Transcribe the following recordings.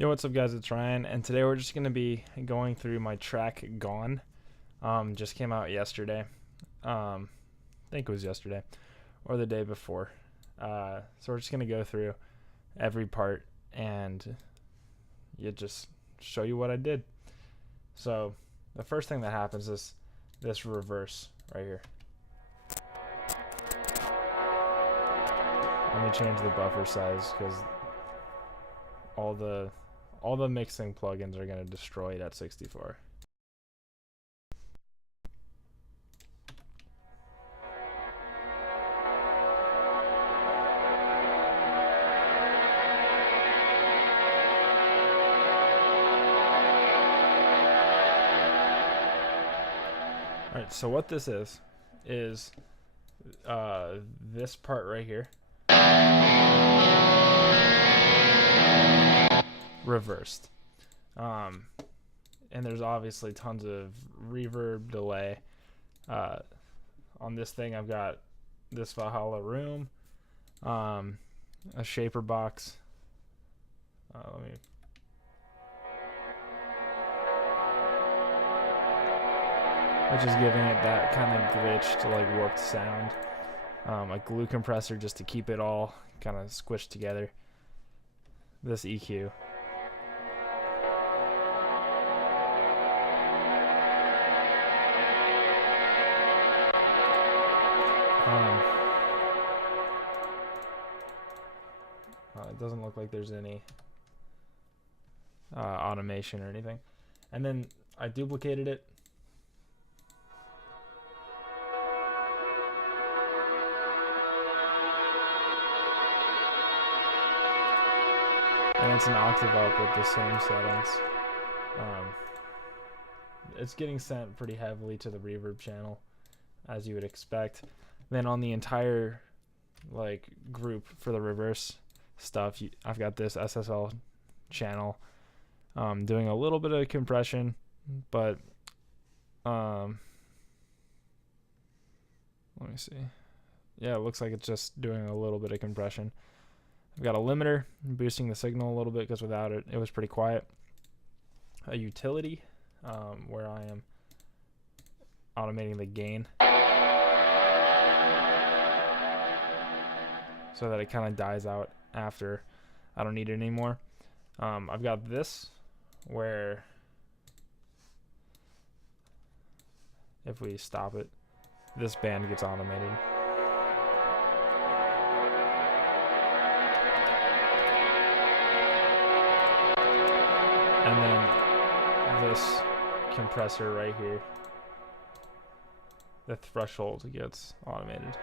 Yo, what's up, guys? It's Ryan, and today we're just gonna be going through my track "Gone." Just came out yesterday. I think it was yesterday or the day before. So we're just gonna go through every part and just show you what I did. So the first thing that happens is this reverse right here. Let me change the buffer size because all the mixing plugins are going to destroy it at 64. Alright, so what this is this part right here reversed. And there's obviously tons of reverb delay. On this thing, I've got this Valhalla room, a shaper box. Which is giving it that kind of glitched, like warped sound. A glue compressor just to keep it all kind of squished together. This EQ. It doesn't look like there's any automation or anything. And then I duplicated it. And it's an octave up with the same settings. It's getting sent pretty heavily to the reverb channel, as you would expect. Then on the entire group for the reverse stuff, I've got this SSL channel doing a little bit of compression, but let me see. Yeah, it looks like it's just doing a little bit of compression. I've got a limiter boosting the signal a little bit because without it, it was pretty quiet. A utility where I am automating the gain so that it kind of dies out after I don't need it anymore. I've got this where if we stop it, this band gets automated. And then this compressor right here, the threshold gets automated.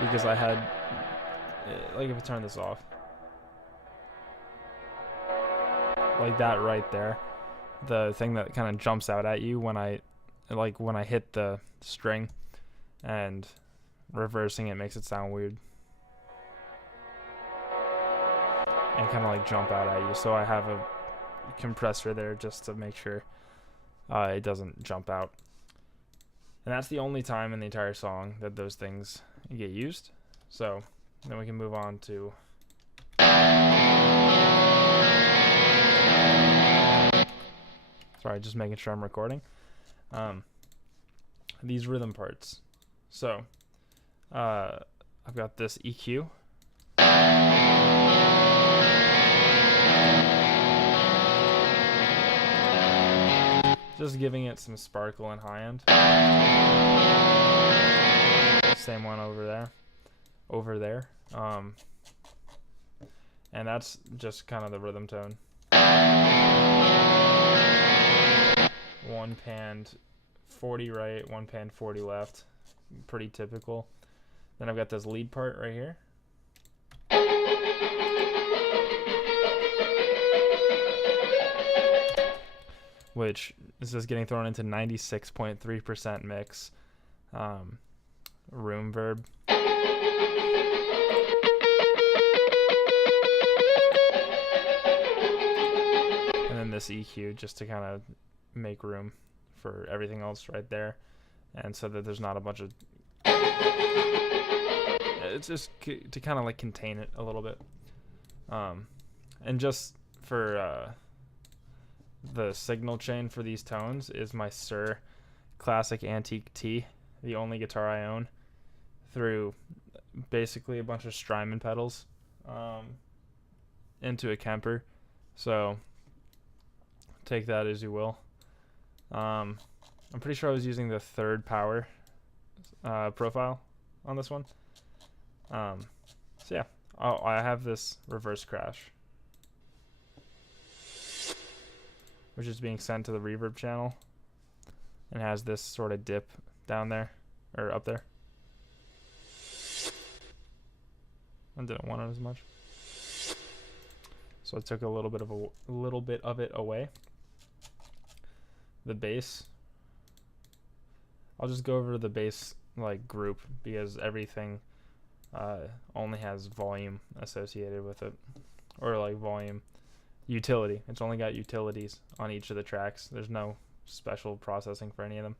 Because I had, if I turn this off, like that right there, the thing that kind of jumps out at you when I hit the string, and reversing it makes it sound weird and kind of jump out at you. So I have a compressor there just to make sure it doesn't jump out. And that's the only time in the entire song that those things get used. So then we can move on to sorry, just making sure I'm recording. These rhythm parts. So I've got this EQ. Just giving it some sparkle and high end. Same one over there. And that's just kind of the rhythm tone. One panned 40 right, one panned 40 left. Pretty typical. Then I've got this lead part right here. Which is just getting thrown into 96.3% mix. Room verb. And then this EQ just to kind of make room for everything else right there, and so that there's not a bunch of, it's just to kind of like contain it a little bit. And just for the signal chain for these tones is my Sir Classic Antique T, the only guitar I own, through basically a bunch of Strymon pedals into a Kemper. So take that as you will. I'm pretty sure I was using the 3rd power profile on this one. So yeah, I have this reverse crash, which is being sent to the reverb channel and has this sort of dip down there, or up there. I didn't want it as much, so I took a little bit of it away. The bass, I'll just go over the bass like group because everything only has volume associated with it, or like volume utility. It's only got utilities on each of the tracks. There's no special processing for any of them.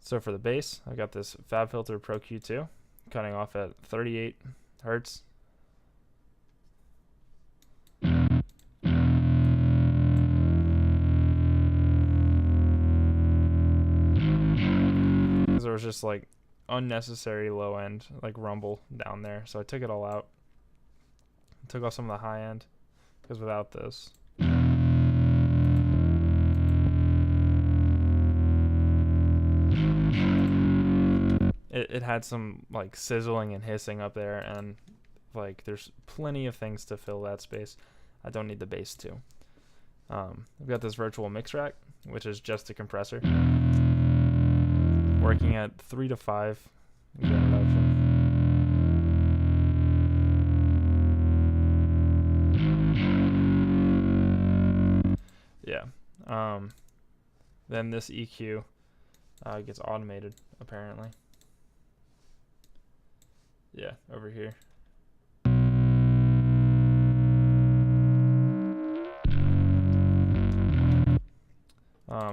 So for the bass, I got this FabFilter Pro Q2 cutting off at 38 hertz. Because there was just like unnecessary low end like rumble down there, so I took it all out. Took off some of the high end, because without this, it had some like sizzling and hissing up there, and like there's plenty of things to fill that space. I don't need the bass too. I've got this virtual mix rack, which is just a compressor, working at 3 to 5 gain reduction. Yeah. Then this EQ gets automated apparently. Yeah, over here.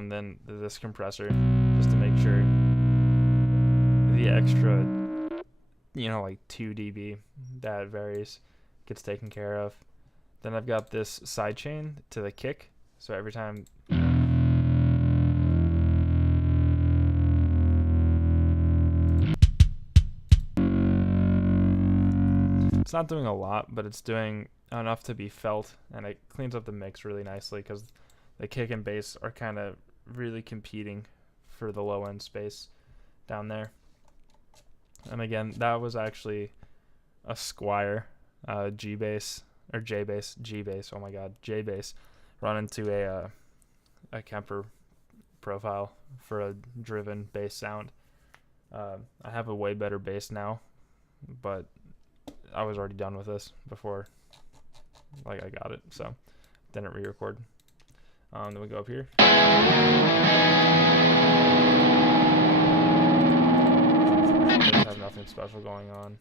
Then this compressor, just to make sure the extra, like 2 dB that varies gets taken care of. Then I've got this sidechain to the kick, so every time it's not doing a lot, but it's doing enough to be felt, and it cleans up the mix really nicely because the kick and bass are kind of really competing for the low end space down there. And again, that was actually a Squier G bass, or J bass, G bass. Oh my God, J bass, run into a Kemper profile for a driven bass sound. I have a way better bass now, but I was already done with this before like I got it, so didn't re-record. Then we go up here. Doesn't have nothing special going on.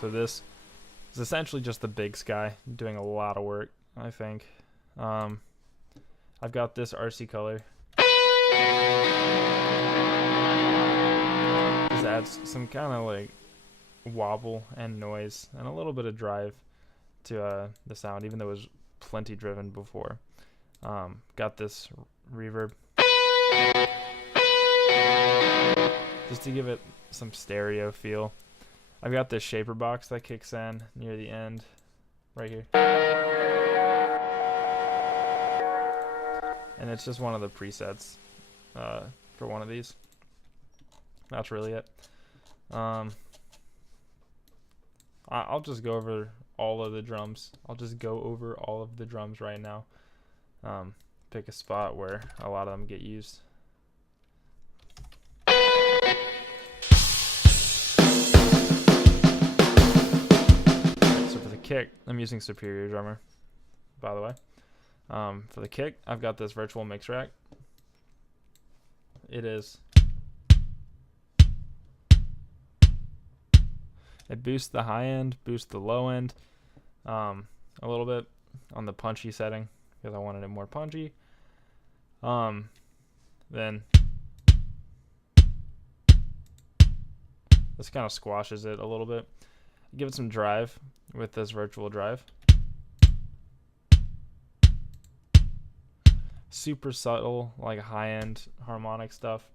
So this is essentially just the big sky doing a lot of work, I think. I've got this RC color. This adds some kind of like wobble and noise and a little bit of drive to the sound, even though it was plenty driven before. Got this reverb just to give it some stereo feel. I've got this shaper box that kicks in near the end right here, and it's just one of the presets for one of these. That's really it. I'll just go over all of the drums. I'll just go over all of the drums right now. Pick a spot where a lot of them get used. So for the kick, I'm using Superior Drummer, by the way. For the kick, I've got this virtual mix rack. It boosts the high end, boosts the low end a little bit. on the punchy setting because I wanted it more punchy. Then this kind of squashes it a little bit. Give it some drive with this virtual drive. Super subtle, like high-end harmonic stuff.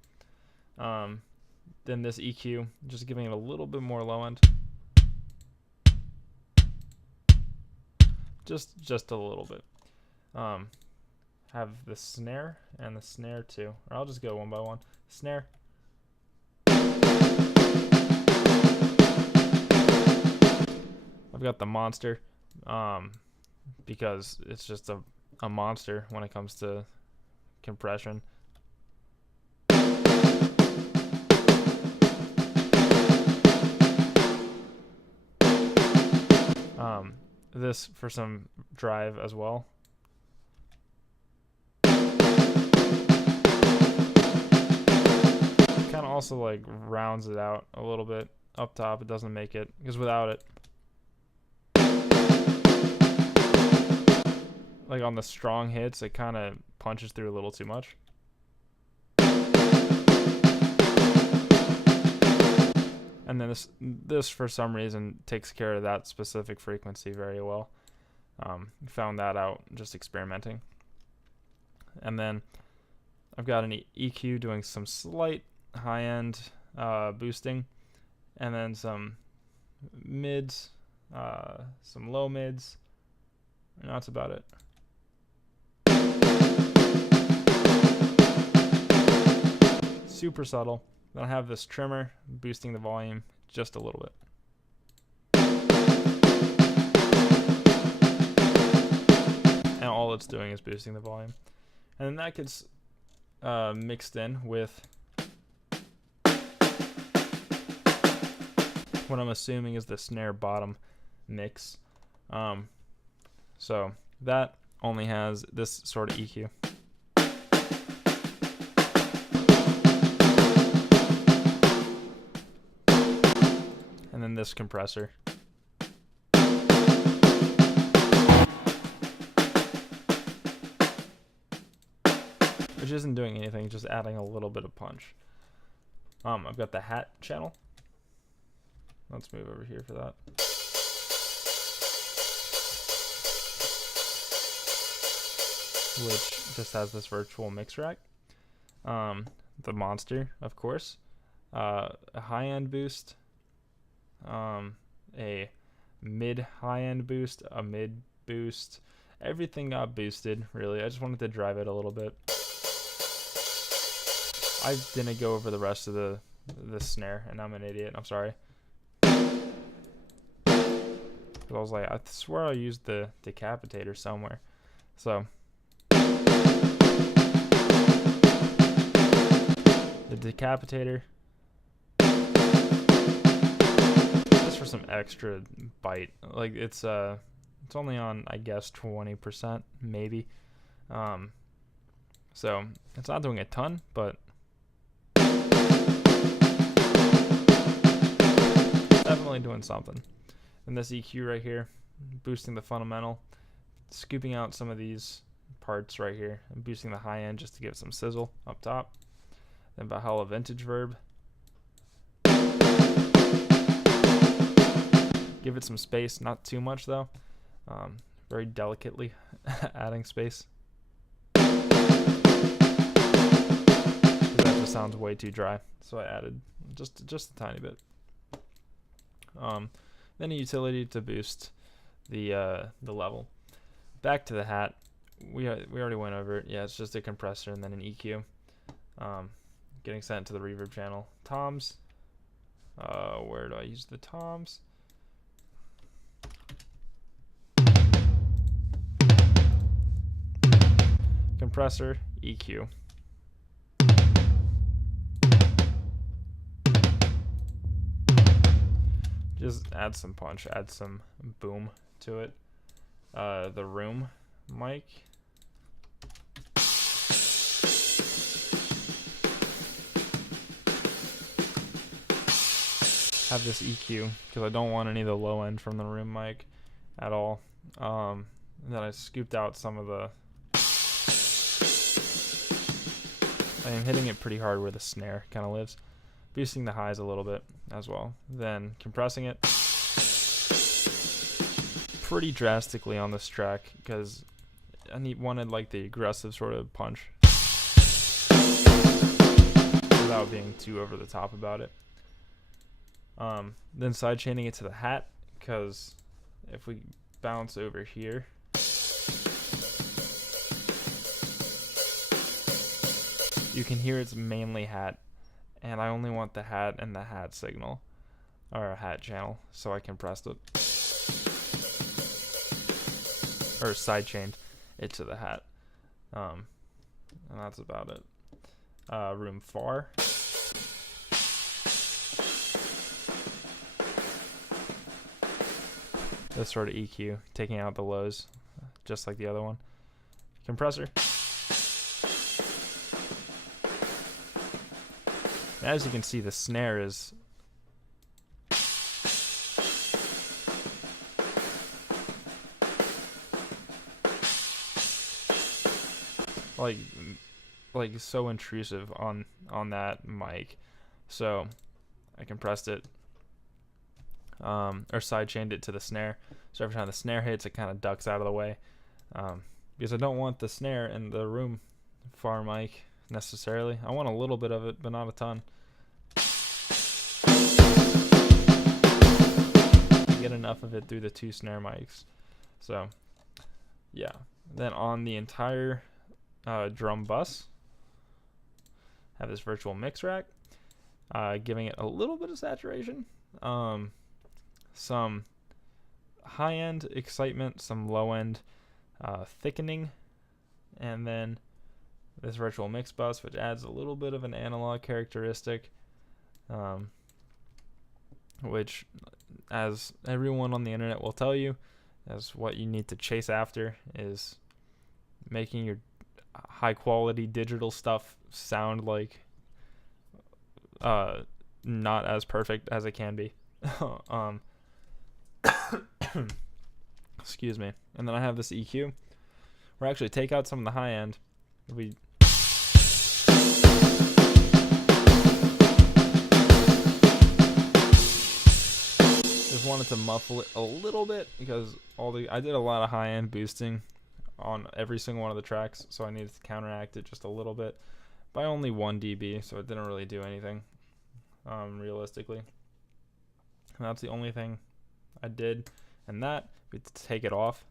Then this EQ, just giving it a little bit more low end. Just a little bit. Have the snare and the snare too. Or I'll just go one by one. Snare. I've got the monster, because it's just a monster when it comes to compression. This for some drive as well. Kind of also like rounds it out a little bit up top. It doesn't make it, because without it, like on the strong hits, it kind of punches through a little too much. And then this for some reason takes care of that specific frequency very well. Found that out just experimenting. And then I've got an EQ doing some slight high-end boosting, and then some mids, some low mids, and that's about it. Super subtle. Then I have this trimmer boosting the volume just a little bit. And all it's doing is boosting the volume. And then that gets mixed in with what I'm assuming is the snare bottom mix. So that only has this sort of EQ. And then this compressor. Which isn't doing anything, just adding a little bit of punch. I've got the hat channel. Let's move over here for that. Which just has this virtual mix rack. The monster, of course. A high-end boost. A mid-high-end boost. A mid boost. Everything got boosted, really. I just wanted to drive it a little bit. I didn't go over the rest of the snare, and I'm an idiot. I'm sorry. I was like, I swear I used the decapitator somewhere. So the decapitator, just for some extra bite. Like it's only on, I guess, 20% maybe. So it's not doing a ton, but definitely doing something. And this EQ right here, boosting the fundamental, scooping out some of these parts right here, and boosting the high end just to give it some sizzle up top. Then Valhalla Vintage Verb. Give it some space, not too much though. Very delicately adding space. That just sounds way too dry, so I added just a tiny bit. Then a utility to boost the level. Back to the hat. We already went over it. Yeah, it's just a compressor and then an EQ. Getting sent to the reverb channel. Toms. Where do I use the toms? Compressor, EQ. Just add some punch, add some boom to it. The room mic. Have this EQ because I don't want any of the low end from the room mic at all. And then I scooped out some of the... I am hitting it pretty hard where the snare kind of lives. Boosting the highs a little bit as well. Then compressing it pretty drastically on this track because I wanted like the aggressive sort of punch without being too over the top about it. Then side chaining it to the hat, because if we bounce over here, you can hear it's mainly hat, and I only want the hat and the hat signal, or a hat channel, so I compressed it, or side chained it to the hat, and that's about it. Room far. This sort of EQ, taking out the lows, just like the other one. Compressor. And as you can see, the snare is like so intrusive on that mic. So I compressed it. Or side chained it to the snare, so every time the snare hits, it kind of ducks out of the way, because I don't want the snare in the room far mic necessarily. I want a little bit of it, but not a ton. I get enough of it through the two snare mics. So yeah, then on the entire drum bus, have this virtual mix rack, giving it a little bit of saturation, some high-end excitement, some low-end thickening, and then this virtual mix bus, which adds a little bit of an analog characteristic, which, as everyone on the internet will tell you, is what you need to chase after, is making your high-quality digital stuff sound like not as perfect as it can be. Excuse me. And then I have this EQ. We're actually take out some of the high end. We just wanted to muffle it a little bit because I did a lot of high end boosting on every single one of the tracks, so I needed to counteract it just a little bit by only 1 dB, so it didn't really do anything realistically. And that's the only thing I did, and that we take it off.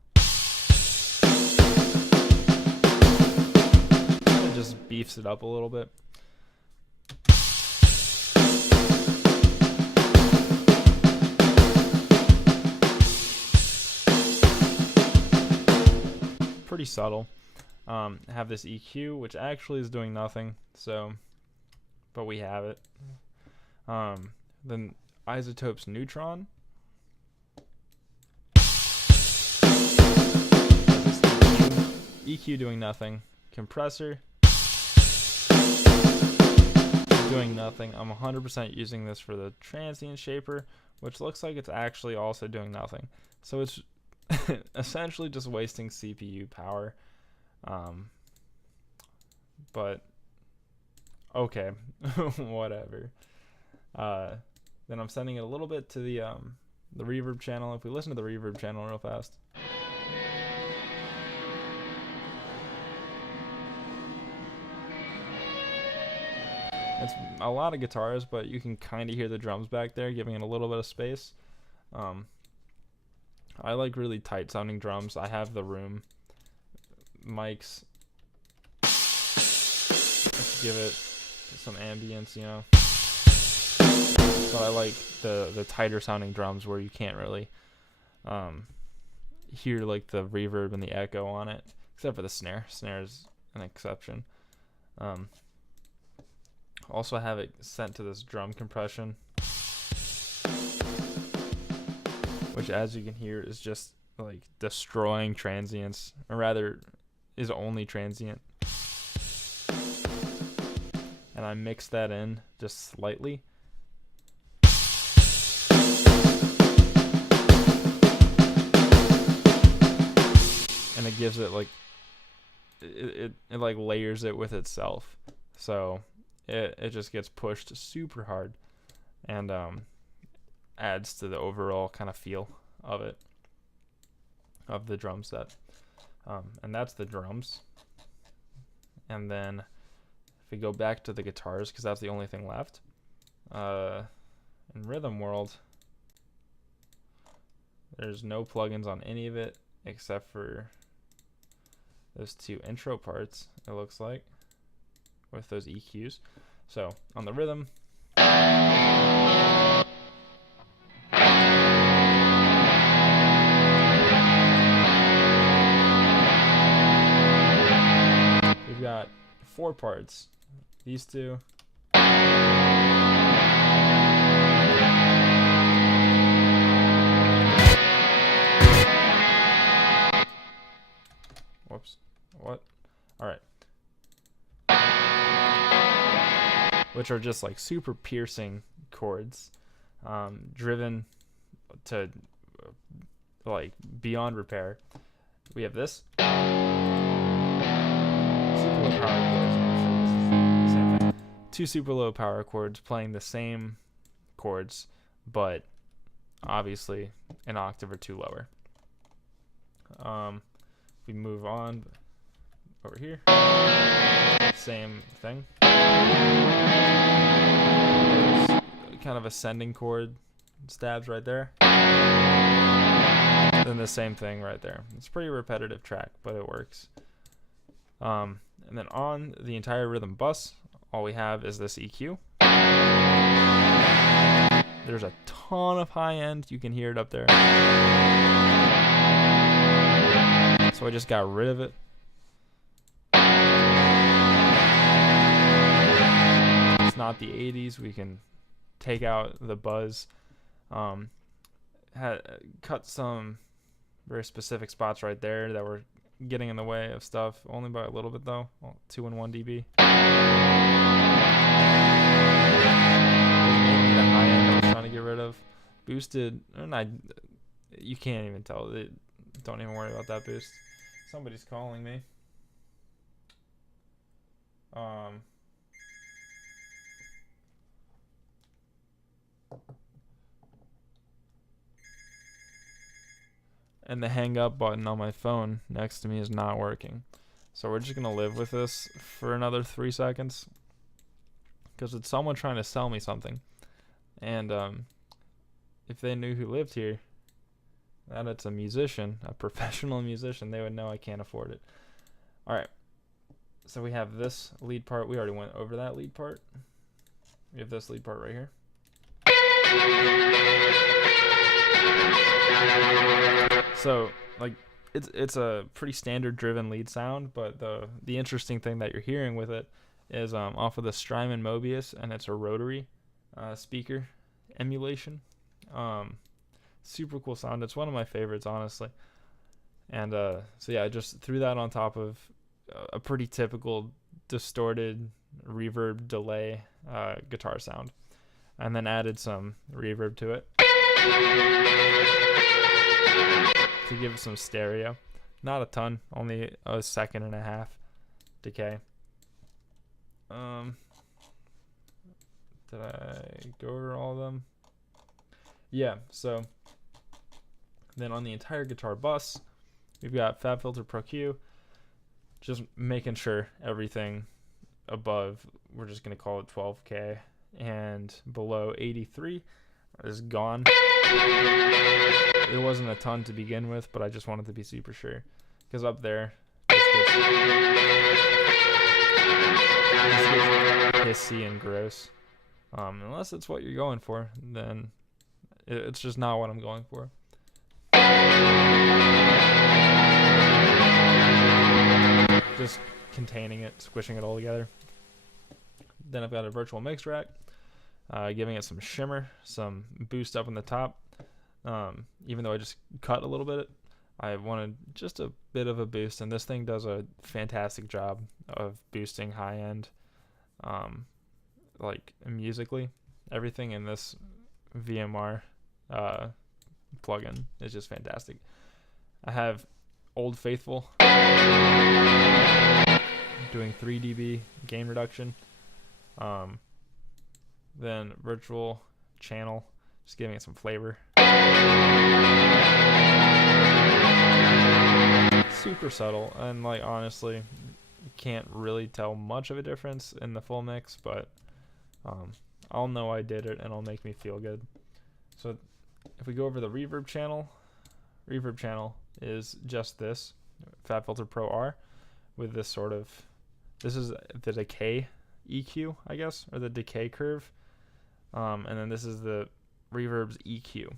It just beefs it up a little bit. Pretty subtle. Have this EQ, which actually is doing nothing, so, but we have it. Then Isotope's Neutron. EQ doing nothing. Compressor doing nothing. I'm 100% using this for the transient shaper, which looks like it's actually also doing nothing. So it's essentially just wasting CPU power. But okay, whatever. Then I'm sending it a little bit to the reverb channel. If we listen to the reverb channel real fast. It's a lot of guitars, but you can kind of hear the drums back there, giving it a little bit of space. I like really tight sounding drums. I have the room mics. Let's give it some ambience, you know. But I like the tighter sounding drums where you can't really hear like the reverb and the echo on it, except for the snare. Snare is an exception. Also, I have it sent to this drum compression, which, as you can hear, is just like destroying transients, or rather is only transient. And I mix that in just slightly. and it gives it like it like layers it with itself, so it just gets pushed super hard, and adds to the overall kind of feel of it, of the drum set. And that's the drums. And then if we go back to the guitars, because that's the only thing left, in Rhythm World, there's no plugins on any of it except for those two intro parts, it looks like, with those EQs. So on the rhythm, we've got 4 parts. These two. Whoops. What? Alright. Which are just like super piercing chords, driven to like beyond repair. We have this. Super low power chords. I'm sure this is the same thing. 2 super low power chords playing the same chords, but obviously an octave or 2 lower. We move on over here. Same thing. There's kind of ascending chord stabs right there. Then the same thing right there. It's a pretty repetitive track, but it works. And then on the entire rhythm bus, all we have is this EQ. There's a ton of high end. You can hear it up there. So I just got rid of it. It's not the 80s. We can take out the buzz. Cut some very specific spots right there that were getting in the way of stuff. Only by a little bit though. Well, 2 and 1 dB. Maybe the high end I was trying to get rid of. Boosted, and you can't even tell. Don't even worry about that boost. Somebody's calling me. And the hang up button on my phone next to me is not working. So we're just going to live with this for another 3 seconds. Because it's someone trying to sell me something. And if they knew who lived here, that it's a musician, a professional musician, they would know I can't afford it. Alright. So we have this lead part. We already went over that lead part. We have this lead part right here. So, like, it's a pretty standard driven lead sound, but the interesting thing that you're hearing with it is off of the Strymon Mobius, and it's a rotary speaker emulation. Super cool sound. It's one of my favorites, honestly. And so yeah, I just threw that on top of a pretty typical distorted reverb delay guitar sound, and then added some reverb to it to give it some stereo. Not a ton, only a 1.5 seconds decay. Did I go over all of them? Yeah, so then on the entire guitar bus, we've got FabFilter Pro Q, just making sure everything above, we're just going to call it 12K, and below 83 is gone. There wasn't a ton to begin with, but I just wanted to be super sure, because up there just gets hissy and gross. Unless it's what you're going for, then it's just not what I'm going for. Just containing it, squishing it all together. Then I've got a virtual mix rack, giving it some shimmer, some boost up in the top. Even though I just cut a little bit, I wanted just a bit of a boost, and this thing does a fantastic job of boosting high end, like musically. Everything in this VMR plugin is just fantastic. I have Old Faithful, doing 3 dB gain reduction. Then virtual channel, just giving it some flavor. Super subtle, and like honestly, you can't really tell much of a difference in the full mix, but I'll know I did it and it'll make me feel good. So if we go over the reverb channel is just this FabFilter Pro R with this sort of, this is the decay EQ, I guess, or the decay curve. And then this is the reverb's EQ.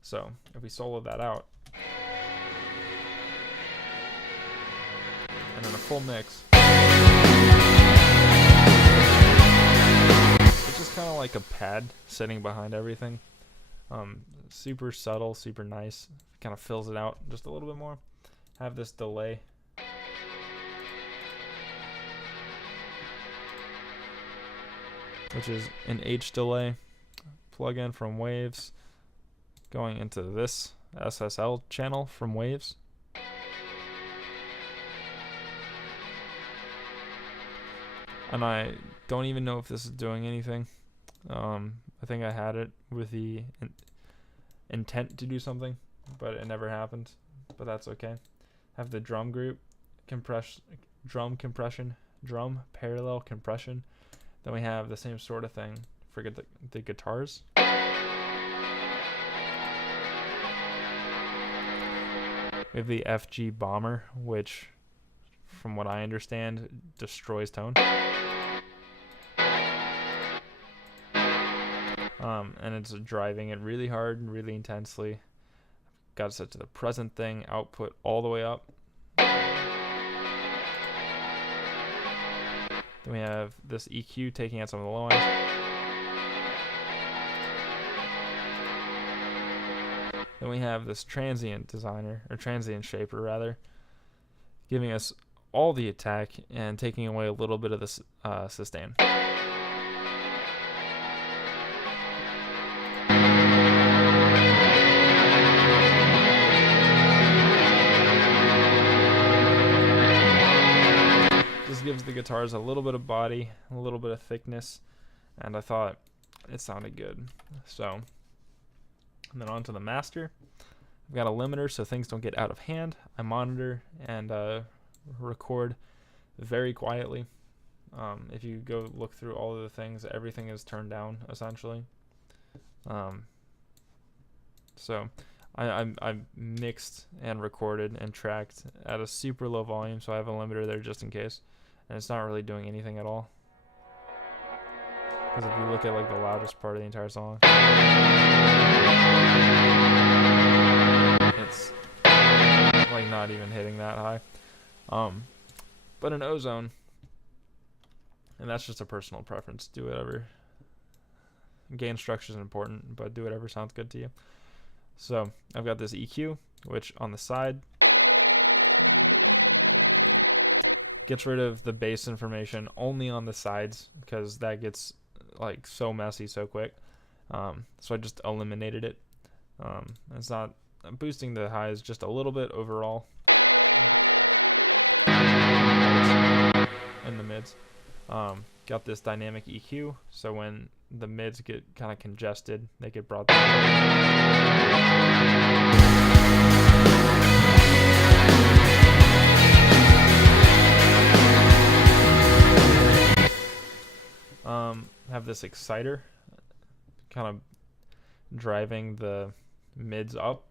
So if we solo that out, and then a full mix, it's just kind of like a pad sitting behind everything. Super subtle, super nice. Kind of fills it out just a little bit more. Have this delay. Which is an H delay plug-in from Waves going into this SSL channel from Waves. And I don't even know if this is doing anything. I think I had it with the intent to do something, but it never happened. But that's okay. Have the drum group, drum parallel compression. Then we have the same sort of thing for the guitars. We have the FG Bomber, which, from what I understand, destroys tone. And it's driving it really hard and really intensely. Got it set to the present thing, output all the way up. Then we have this EQ taking out some of the low end. Then we have this transient shaper rather, giving us all the attack and taking away a little bit of the sustain. Gives the guitars a little bit of body, a little bit of thickness, and I thought it sounded good. So, and then on to the master. I've got a limiter so things don't get out of hand. I monitor and record very quietly. If you go look through all of the things, everything is turned down essentially. So I mixed and recorded and tracked at a super low volume, so I have a limiter there just in case. And it's not really doing anything at all. Because if you look at like the loudest part of the entire song, it's like not even hitting that high. But an ozone, and that's just a personal preference. Do whatever. Gain structure is important, but do whatever sounds good to you. So I've got this EQ, which on the side gets rid of the bass information only on the sides, because that gets like so messy so quick. So I just eliminated it. It's not boosting the highs just a little bit overall in the mids. Got this dynamic EQ, so when the mids get kind of congested, they get brought down. Have this exciter kind of driving the mids up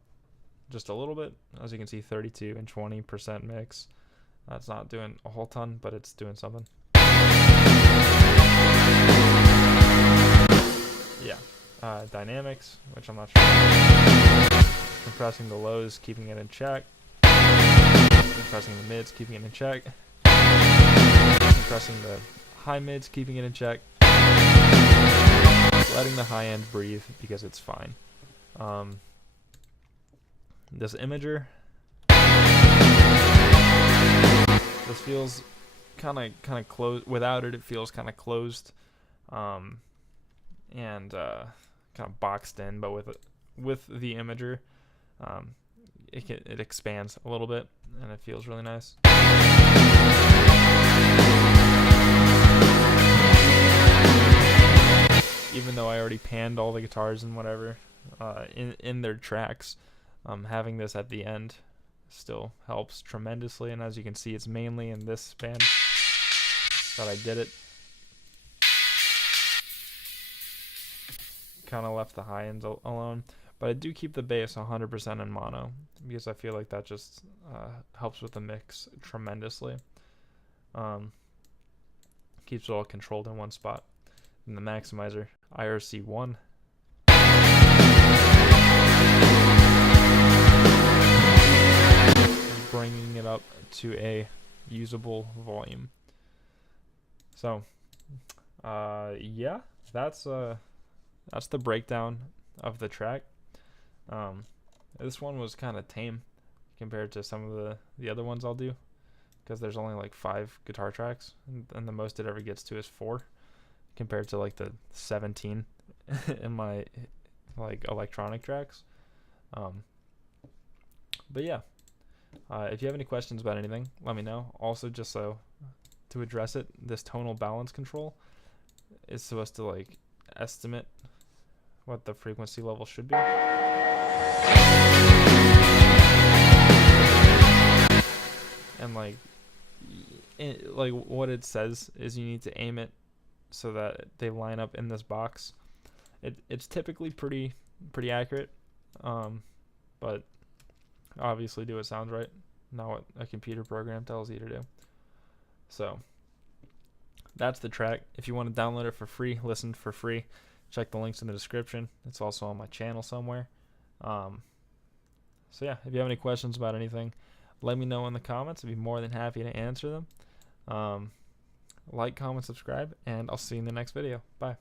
just a little bit. As you can see, 32 and 20% mix. That's not doing a whole ton, but it's doing something. Yeah. Dynamics, which I'm not sure. Compressing the lows, keeping it in check. Compressing the mids, keeping it in check. Compressing the high mids, keeping it in check. Letting the high end breathe because it's fine. This imager, this feels kind of closed. Without it, it feels kind of closed, and kind of boxed in. But with the imager, it expands a little bit. and it feels really nice. Even though I already panned all the guitars and whatever in their tracks, having this at the end still helps tremendously. And as you can see, it's mainly in this band that I did it. Kind of left the high ends alone, but I do keep the bass 100% in mono because I feel like that just helps with the mix tremendously. Keeps it all controlled in one spot. And the maximizer, IRC1. Bringing it up to a usable volume. So, yeah, that's the breakdown of the track. This one was kind of tame compared to some of the other ones I'll do, because there's only like 5 guitar tracks, and the most it ever gets to is 4, compared to like the 17 in my like electronic tracks. But yeah, if you have any questions about anything, let me know. Also, just so to address it, this tonal balance control is supposed to like estimate what the frequency level should be. And like what it says is you need to aim it so that they line up in this box. It's typically pretty accurate, but obviously do what sounds right, not what a computer program tells you to do. So that's the track. If you want to download it for free, listen for free, check the links in the description. It's also on my channel somewhere. So yeah, if you have any questions about anything, let me know in the comments. I'd be more than happy to answer them. Like, comment, subscribe, and I'll see you in the next video. Bye.